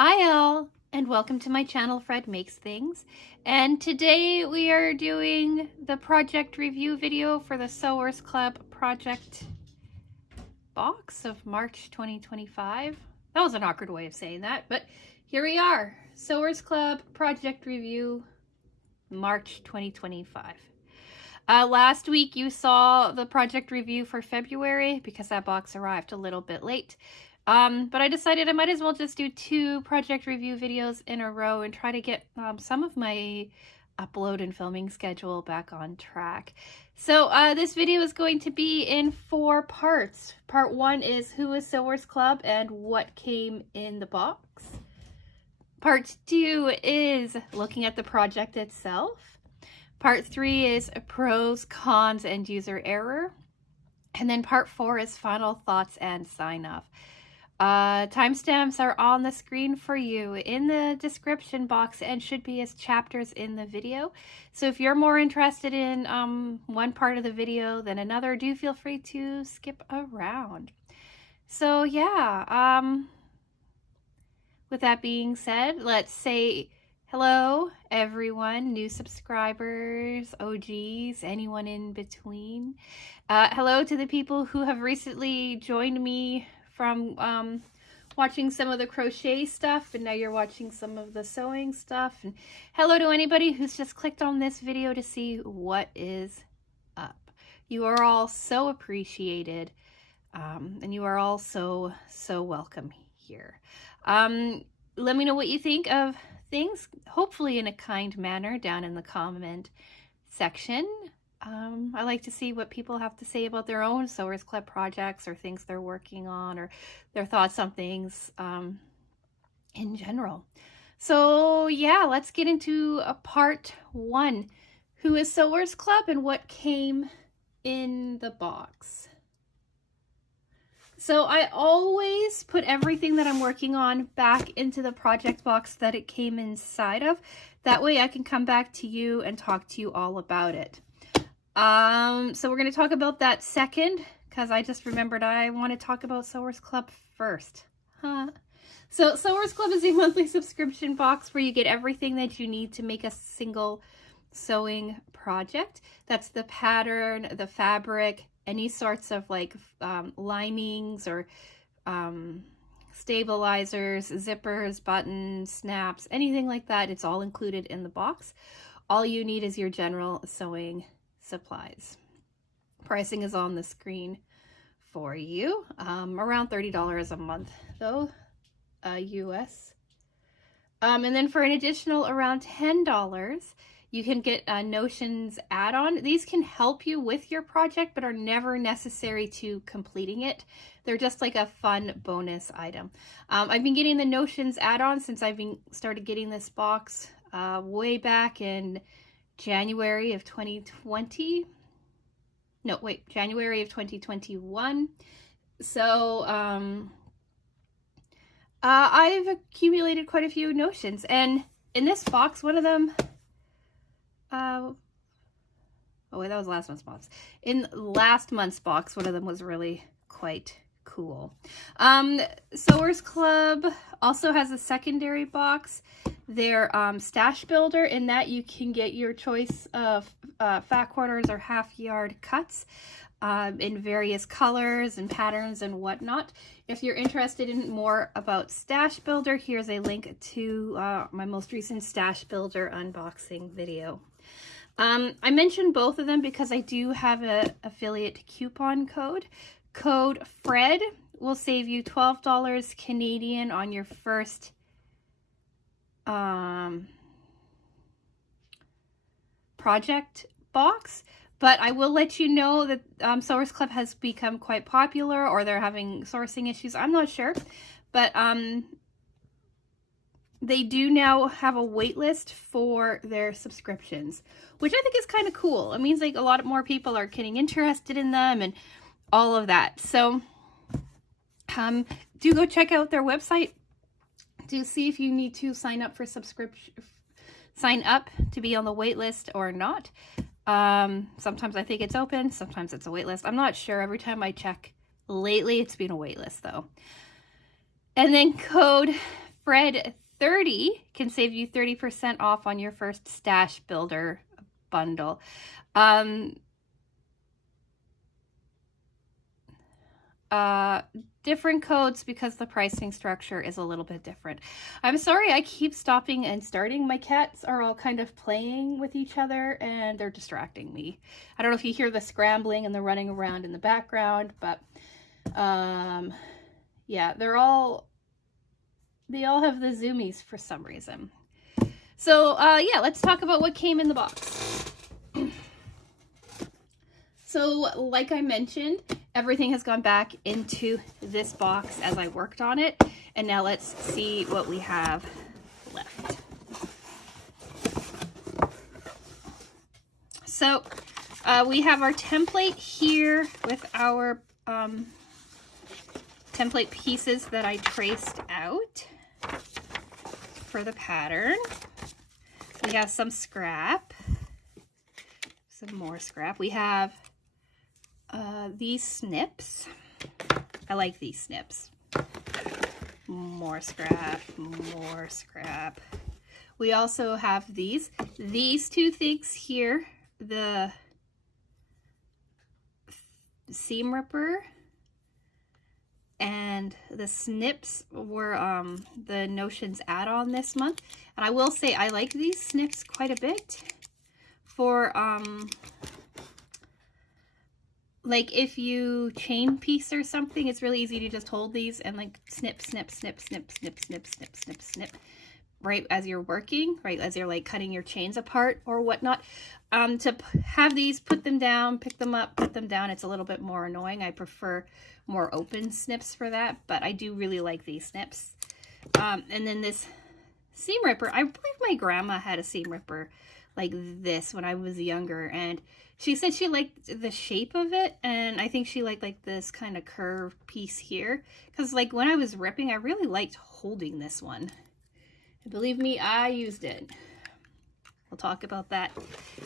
Hi all, and welcome to my channel, Fred Makes Things. And today we are doing the project review video for the Sewers Club project box of March 2025. That was an awkward way of saying that, but here we are. Sewers Club project review, March 2025. Last week you saw the project review for February because that box arrived a little bit late. But I decided I might as well just do two project review videos in a row and try to get some of my upload and filming schedule back on track. So this video is going to be in 4 parts. Part 1 is who is Sewers Club and what came in the box. Part 2 is looking at the project itself. Part 3 is pros, cons, and user error. And then part 4 is final thoughts and sign off. Timestamps are on the screen for you in the description box and should be as chapters in the video. So if you're more interested in one part of the video than another, do feel free to skip around. So yeah, with that being said, let's say hello everyone, new subscribers, OGs, anyone in between. Hello to the people who have recently joined me from watching some of the crochet stuff, and now you're watching some of the sewing stuff. And hello to anybody who's just clicked on this video to see what is up. You are all so appreciated, and you are all so welcome here. Let me know what you think of things, hopefully in a kind manner, down in the comment section. I like to see what people have to say about their own Sewers Club projects or things they're working on, or their thoughts on things in general. So yeah, let's get into part 1. Who is Sewers Club and what came in the box? So I always put everything that I'm working on back into the project box that it came inside of. That way I can come back to you and talk to you all about it. So we're going to talk about that second, because I just remembered I want to talk about Sewers Club first. So Sewers Club is a monthly subscription box where you get everything that you need to make a single sewing project. That's the pattern, the fabric, any sorts of like linings or stabilizers, zippers, buttons, snaps, anything like that. It's all included in the box. All you need is your general sewing supplies. Pricing is on the screen for you. Around $30 a month though, US. And then for an additional around $10, you can get a Notions add-on. These can help you with your project, but are never necessary to completing it. They're just like a fun bonus item. I've been getting the Notions add-on since I've started getting this box way back in January of 2020. No, wait, January of 2021. So I've accumulated quite a few Notions, and in this box, one of them, oh wait, that was last month's box. In last month's box, one of them was really quite cool. Sewers Club also has a secondary box. Their stash builder, in that you can get your choice of fat quarters or half yard cuts in various colors and patterns and whatnot. If you're interested in more about stash builder, here's a link to my most recent stash builder unboxing video. I mentioned both of them because I do have an affiliate coupon code. Code FRED will save you $12 Canadian on your first project box. But I will let you know that Sewers Club has become quite popular, or they're having sourcing issues. I'm not sure, but they do now have a wait list for their subscriptions, which I think is kind of cool. It means like a lot more people are getting interested in them and all of that. So do go check out their website to see if you need to sign up for sign up to be on the wait list or not. Sometimes I think it's open, sometimes it's a wait list. I'm not sure. Every time I check lately, it's been a wait list though. And then code Fred 30 can save you 30% off on your first Stash Builder bundle. Different codes because the pricing structure is a little bit different. I'm sorry, I keep stopping and starting. My cats are all kind of playing with each other and they're distracting me. I don't know if you hear the scrambling and the running around in the background, but yeah, they all have the zoomies for some reason. So yeah, let's talk about what came in the box. So like I mentioned, everything has gone back into this box as I worked on it. And now let's see what we have left. So we have our template here with our template pieces that I traced out for the pattern. We have some scrap, some more scrap. We have these snips. I like these snips. More scrap, more scrap. We also have these two things here, the seam ripper and the snips were the Notions add-on this month. And I will say I like these snips quite a bit for like if you chain piece or something, it's really easy to just hold these and like snip, snip, snip, snip, snip, snip, snip, snip, snip, right as you're working, right as you're like cutting your chains apart or whatnot. To have these, put them down, pick them up, put them down, it's a little bit more annoying. I prefer more open snips for that, but I do really like these snips. And then this seam ripper, I believe my grandma had a seam ripper like this when I was younger, and she said she liked the shape of it, and I think she liked like this kind of curved piece here, because like when I was ripping, I really liked holding this one. And believe me, I used it. We'll talk about that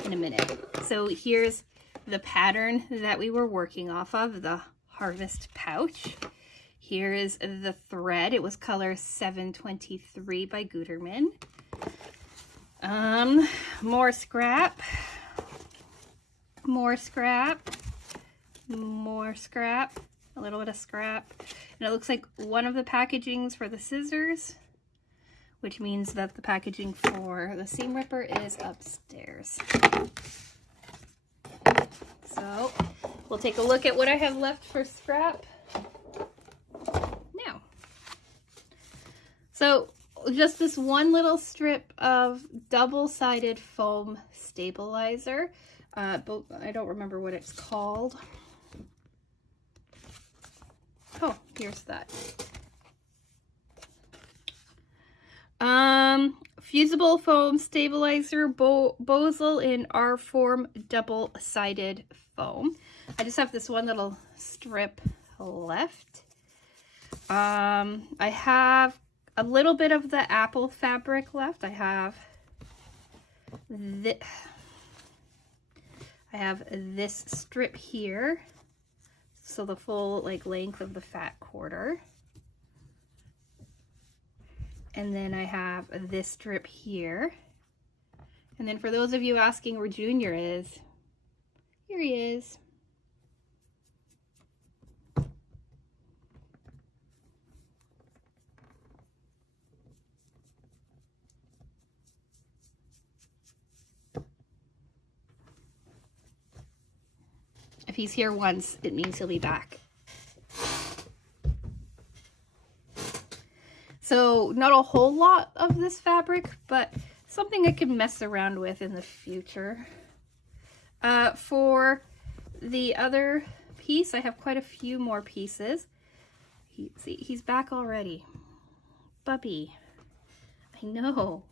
in a minute. So here's the pattern that we were working off of, the Harvest pouch. Here is the thread. It was color 723 by Gutermann. More scrap. More scrap, more scrap, a little bit of scrap. And it looks like one of the packagings for the scissors, which means that the packaging for the seam ripper is upstairs. So we'll take a look at what I have left for scrap now. So just this one little strip of double-sided foam stabilizer. But I don't remember what it's called. Oh, here's that. Fusible foam stabilizer, Bosal in R-form double-sided foam. I just have this one little strip left. I have a little bit of the apple fabric left. I have this strip here, so the full like length of the fat quarter. And then I have this strip here. And then for those of you asking where Junior is, here he is. If he's here once, it means he'll be back. So not a whole lot of this fabric, but something I can mess around with in the future. For the other piece, I have quite a few more pieces. See, he's back already. Bubby. I know.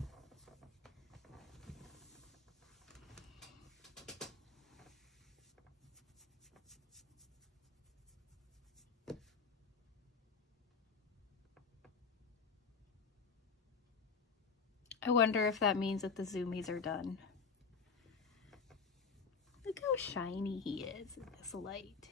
I wonder if that means that the zoomies are done. Look how shiny he is in this light.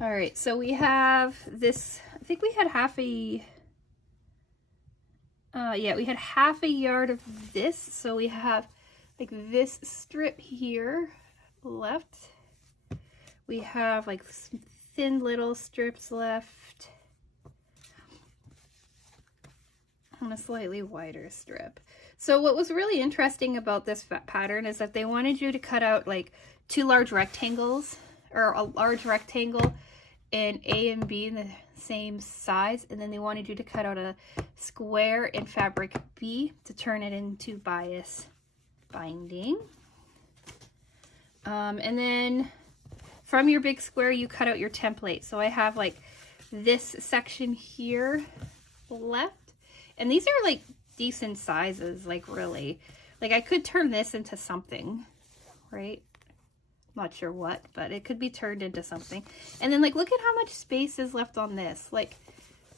All right, so we have this, I think we had half a, yeah, we had half a yard of this. So we have like this strip here left. We have like some thin little strips left on a slightly wider strip. So what was really interesting about this pattern is that they wanted you to cut out like 2 large rectangles, or a large rectangle in A and B in the same size, and then they wanted you to cut out a square in fabric B to turn it into bias binding. And then from your big square you cut out your template. So I have like this section here left, and these are like decent sizes, like really, like I could turn this into something, right? Not sure what, but it could be turned into something. And then like look at how much space is left on this. Like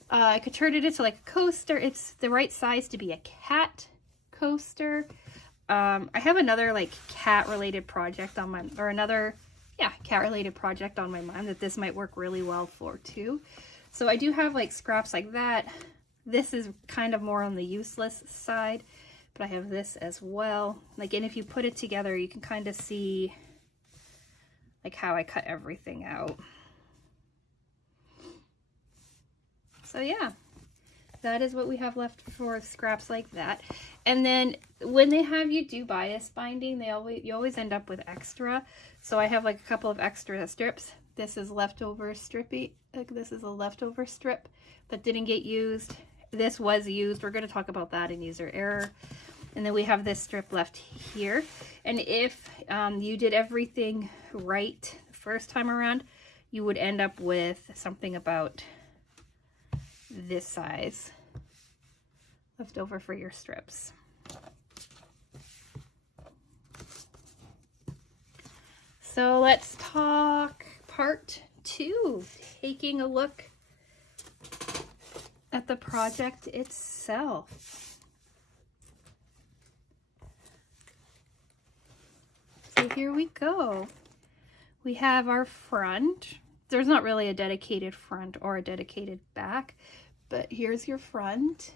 I could turn it into like a coaster. It's the right size to be a cat coaster. I have another like cat related project on my, or another, yeah, cat related project on my mind that this might work really well for too. So I do have like scraps like that. This is kind of more on the useless side, but I have this as well. Like, and if you put it together, you can kind of see like how I cut everything out. So yeah, that is what we have left for scraps like that. And then when they have you do bias binding, you always end up with extra. So I have like a couple of extra strips. This is leftover strippy, like this is a leftover strip that didn't get used. This was used. We're going to talk about that in user error. And then we have this strip left here. And if you did everything right the first time around, you would end up with something about this size left over for your strips. So let's talk part 2, taking a look at the project itself. So here we go. We have our front. There's not really a dedicated front or a dedicated back, but here's your front.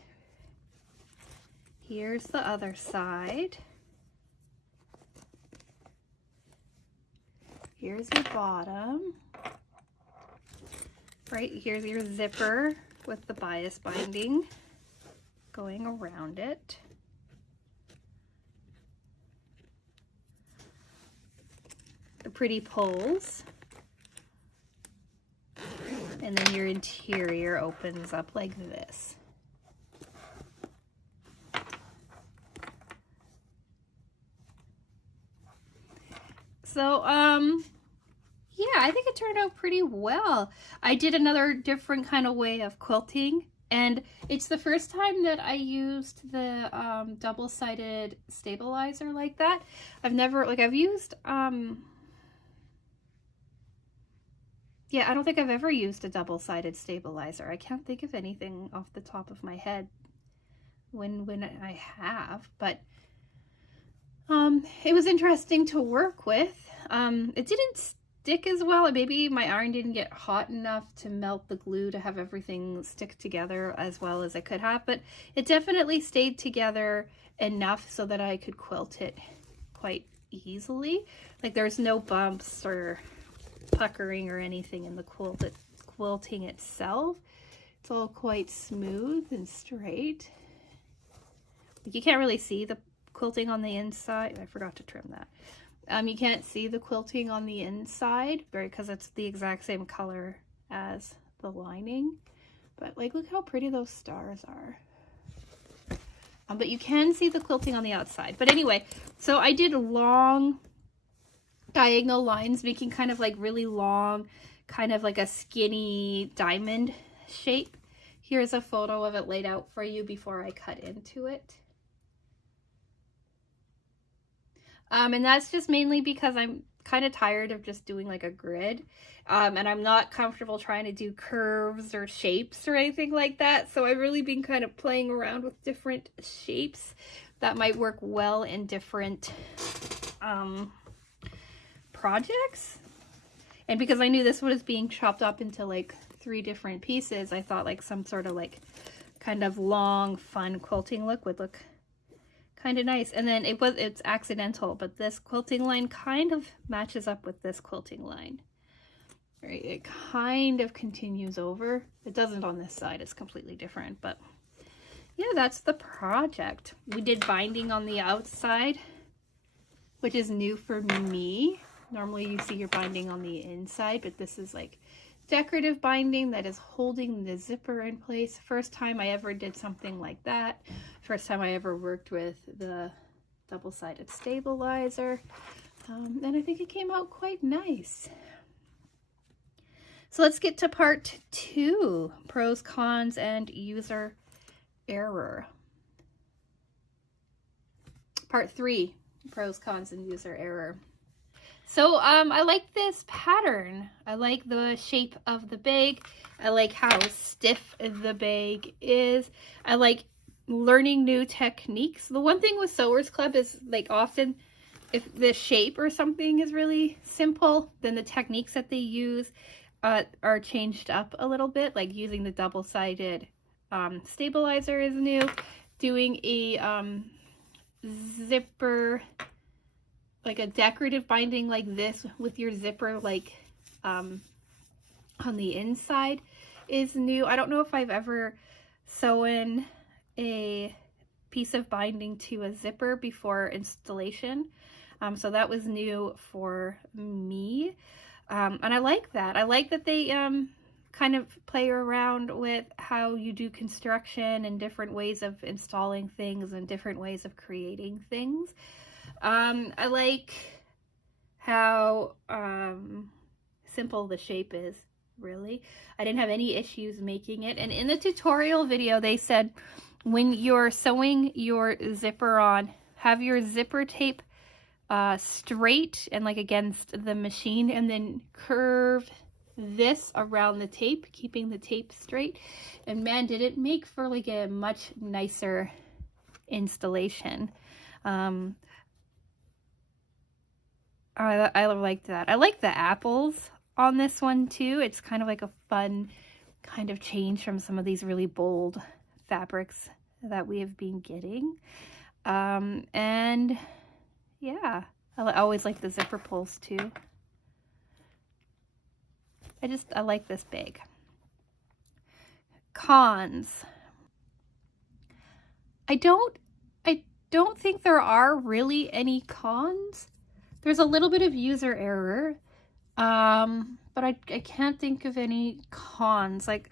Here's the other side. Here's your bottom. Right, here's your zipper with the bias binding going around it. The pretty pulls. And then your interior opens up like this. So, yeah, I think it turned out pretty well. I did another different kind of way of quilting, and it's the first time that I used the double-sided stabilizer like that. I've never, like, I've used, yeah, I don't think I've ever used a double-sided stabilizer. I can't think of anything off the top of my head when I have, but it was interesting to work with. It didn't stick as well. Maybe my iron didn't get hot enough to melt the glue to have everything stick together as well as I could have, but it definitely stayed together enough so that I could quilt it quite easily. Like there's no bumps or puckering or anything in the quilting itself. It's all quite smooth and straight. Like you can't really see the quilting on the inside. I forgot to trim that. You can't see the quilting on the inside because it's the exact same color as the lining. But like, look how pretty those stars are. But you can see the quilting on the outside. But anyway, so I did long diagonal lines, making kind of like really long, kind of like a skinny diamond shape. Here's a photo of it laid out for you before I cut into it. And that's just mainly because I'm kind of tired of just doing like a grid. And I'm not comfortable trying to do curves or shapes or anything like that. So I've really been kind of playing around with different shapes that might work well in different projects. And because I knew this was being chopped up into like 3 different pieces, I thought like some sort of like kind of long, fun quilting look would look kind of nice. And then it's accidental, but this quilting line kind of matches up with this quilting line. Right, it kind of continues over. It doesn't on this side, it's completely different, but yeah, that's the project. We did binding on the outside, which is new for me. Normally you see your binding on the inside, but this is like decorative binding that is holding the zipper in place. First time I ever did something like that. First time I ever worked with the double-sided stabilizer. And I think it came out quite nice. So let's get to part 2, pros, cons, and user error. Part 3, pros, cons, and user error. So I like this pattern. I like the shape of the bag. I like how stiff the bag is. I like learning new techniques. The one thing with Sewers Club is like often if the shape or something is really simple, then the techniques that they use are changed up a little bit, like using the double-sided stabilizer is new. Doing a zipper, like a decorative binding like this with your zipper like on the inside is new. I don't know if I've ever sewn a piece of binding to a zipper before installation. So that was new for me. And I like that. I like that they kind of play around with how you do construction and different ways of installing things and different ways of creating things. I like how simple the shape is, really. I didn't have any issues making it. And in the tutorial video, they said when you're sewing your zipper on, have your zipper tape straight and like against the machine, and then curve this around the tape, keeping the tape straight. And man, did it make for like a much nicer installation. I like that. I like the apples on this one too. It's kind of like a fun kind of change from some of these really bold fabrics that we have been getting. And yeah, I always like the zipper pulls too. I like this bag. Cons. I don't think there are really any cons. There's a little bit of user error, but I can't think of any cons. Like,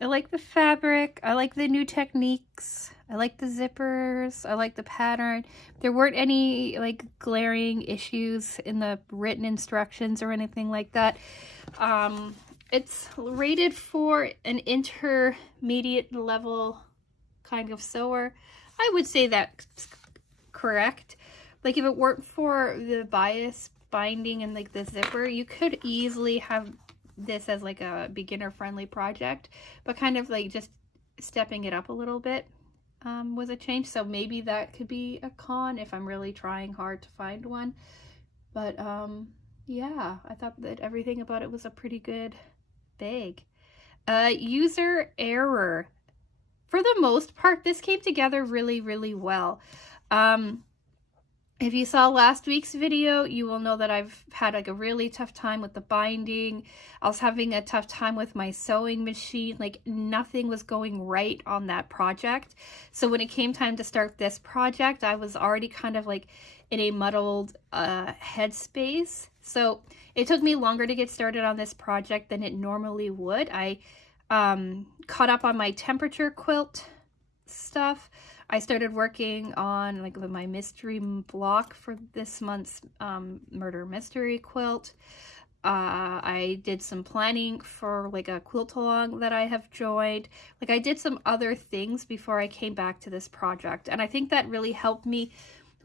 I like the fabric, I like the new techniques, I like the zippers, I like the pattern. There weren't any like glaring issues in the written instructions or anything like that. It's rated for an intermediate level kind of sewer. I would say that's correct. Like if it weren't for the bias binding and like the zipper, you could easily have this as like a beginner friendly project, but kind of like just stepping it up a little bit was a change. So maybe that could be a con if I'm really trying hard to find one. But yeah, I thought that everything about it was a pretty good bag. User error. For the most part, this came together really, really well. If you saw last week's video, you will know that I've had like a really tough time with the binding. I was having a tough time with my sewing machine. Like nothing was going right on that project. So when it came time to start this project, I was already kind of like in a muddled headspace. So it took me longer to get started on this project than it normally would. I caught up on my temperature quilt stuff. I started working on like my mystery block for this month's murder mystery quilt. I did some planning for like a quilt along that I have joined. Like I did some other things before I came back to this project, and I think that really helped me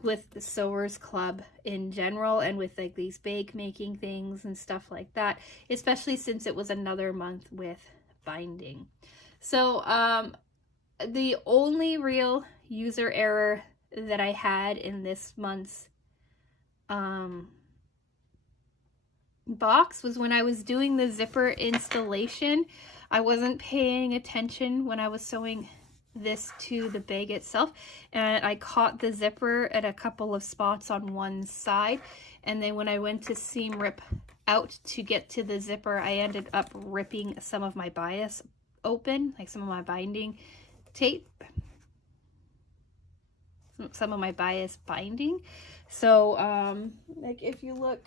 with the Sewers Club in general and with like these bag making things and stuff like that, especially since it was another month with binding. So the only real user error that I had in this month's box was when I was doing the zipper installation. I wasn't paying attention when I was sewing this to the bag itself, and I caught the zipper at a couple of spots on one side, and then when I went to seam rip out to get to the zipper, I ended up ripping some of my bias open, like some of my binding tape, some of my bias binding. So like if you look,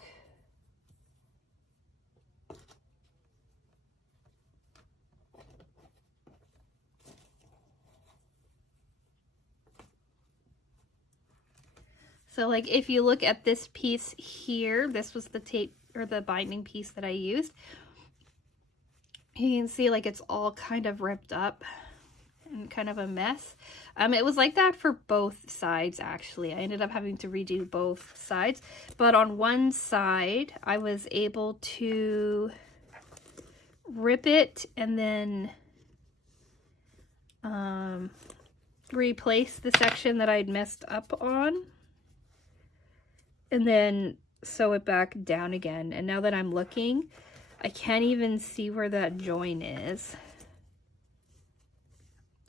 so like if you look at this piece here, this was the tape or the binding piece that I used. You can see like it's all kind of ripped up and kind of a mess. It was like that for both sides actually. I ended up having to redo both sides, but on one side I was able to rip it and then replace the section that I'd messed up on, and then sew it back down again. And now that I'm looking, I can't even see where that join is.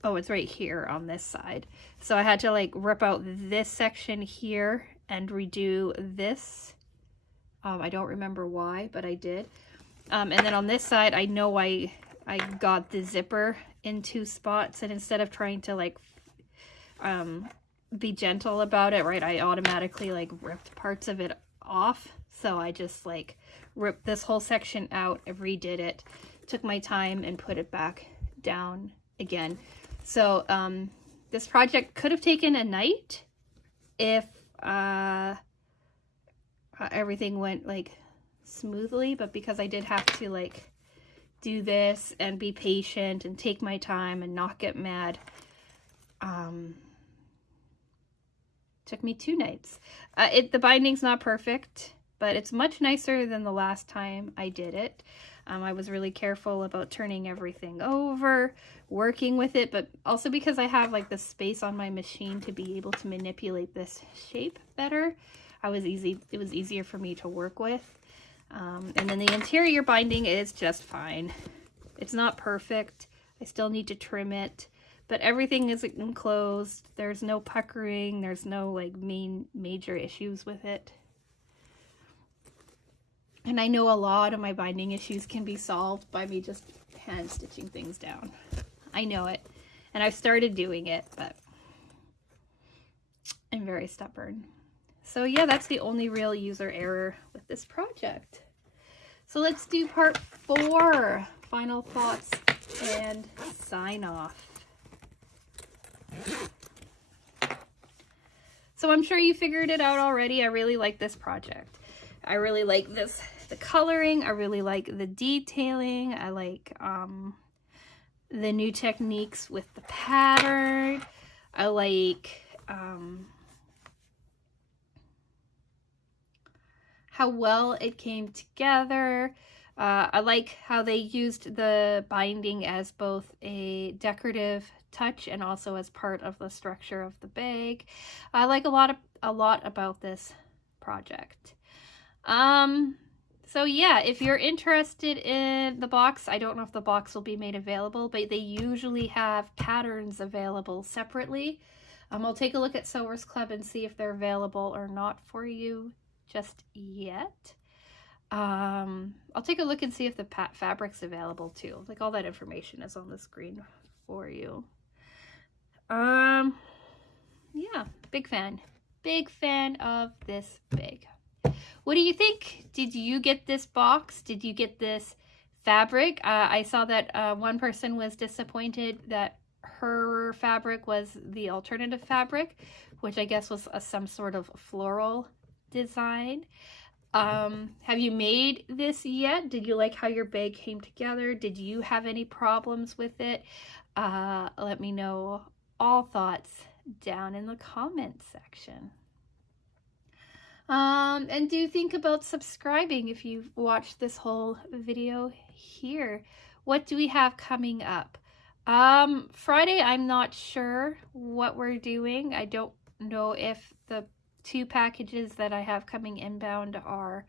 Oh, it's right here on this side. So I had to like rip out this section here and redo this. I don't remember why, but I did. And then on this side, I know I got the zipper in two spots, and instead of trying to like be gentle about it, right, I automatically like ripped parts of it off. So I just like ripped this whole section out and redid it, took my time and put it back down again. So this project could have taken a night if everything went like smoothly, but because I did have to like do this and be patient and take my time and not get mad, took me 2 nights. The binding's not perfect, but it's much nicer than the last time I did it. I was really careful about turning everything over, working with it, but also because I have like the space on my machine to be able to manipulate this shape better, it was easier for me to work with. And then the interior binding is just fine. It's not perfect. I still need to trim it, but everything is enclosed. There's no puckering. There's no like major issues with it. And I know a lot of my binding issues can be solved by me just hand stitching things down. I know it. And I've started doing it, but I'm very stubborn. So yeah, that's the only real user error with this project. So let's do part 4, final thoughts and sign off. So I'm sure you figured it out already. I really like this project. I really like the coloring. I really like the detailing. I like the new techniques with the pattern. I like how well it came together. I like how they used the binding as both a decorative touch and also as part of the structure of the bag. I like a lot about this project. So yeah, if you're interested in the box, I don't know if the box will be made available, but they usually have patterns available separately. I'll take a look at Sewers Club and see if they're available or not for you just yet. I'll take a look and see if the fabric's available too. Like all that information is on the screen for you. Yeah, big fan of this bag. What do you think? Did you get this box? Did you get this fabric? I saw that one person was disappointed that her fabric was the alternative fabric, which I guess was some sort of floral design. Have you made this yet? Did you like how your bag came together? Did you have any problems with it? Let me know all thoughts down in the comments section. And do think about subscribing if you've watched this whole video here. What do we have coming up? Friday, I'm not sure what we're doing. I don't know if the 2 packages that I have coming inbound are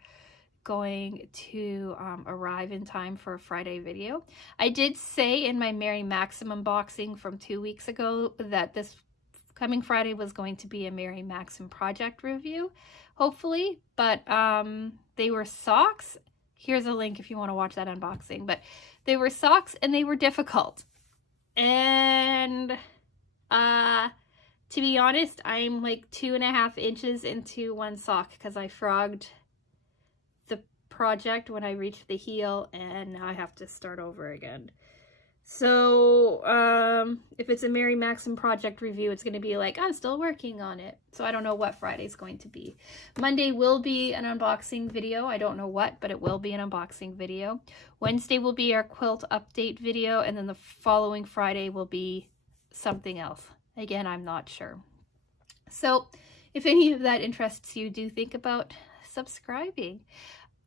going to arrive in time for a Friday video. I did say in my Mary Maxim unboxing from 2 weeks ago that this coming Friday was going to be a Mary Maxim project review, hopefully, but they were socks. Here's a link if you want to watch that unboxing, but they were socks and they were difficult. And to be honest, I'm like 2.5 inches into one sock because I frogged the project when I reached the heel, and now I have to start over again. So if it's a Mary Maxim project review, it's going to be like, I'm still working on it. So I don't know what Friday's going to be. Monday will be an unboxing video. I don't know what, but it will be an unboxing video. Wednesday will be our quilt update video, and then the following Friday will be something else. Again, I'm not sure. So if any of that interests you, do think about subscribing.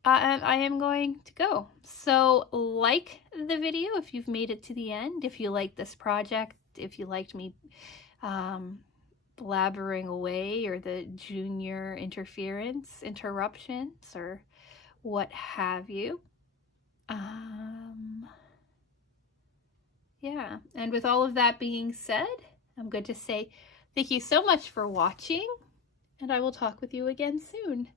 And I am going to go. So like the video if you've made it to the end, if you like this project, if you liked me blabbering away, or the junior interruptions, or what have you. Yeah, and with all of that being said, I'm going to say thank you so much for watching, and I will talk with you again soon.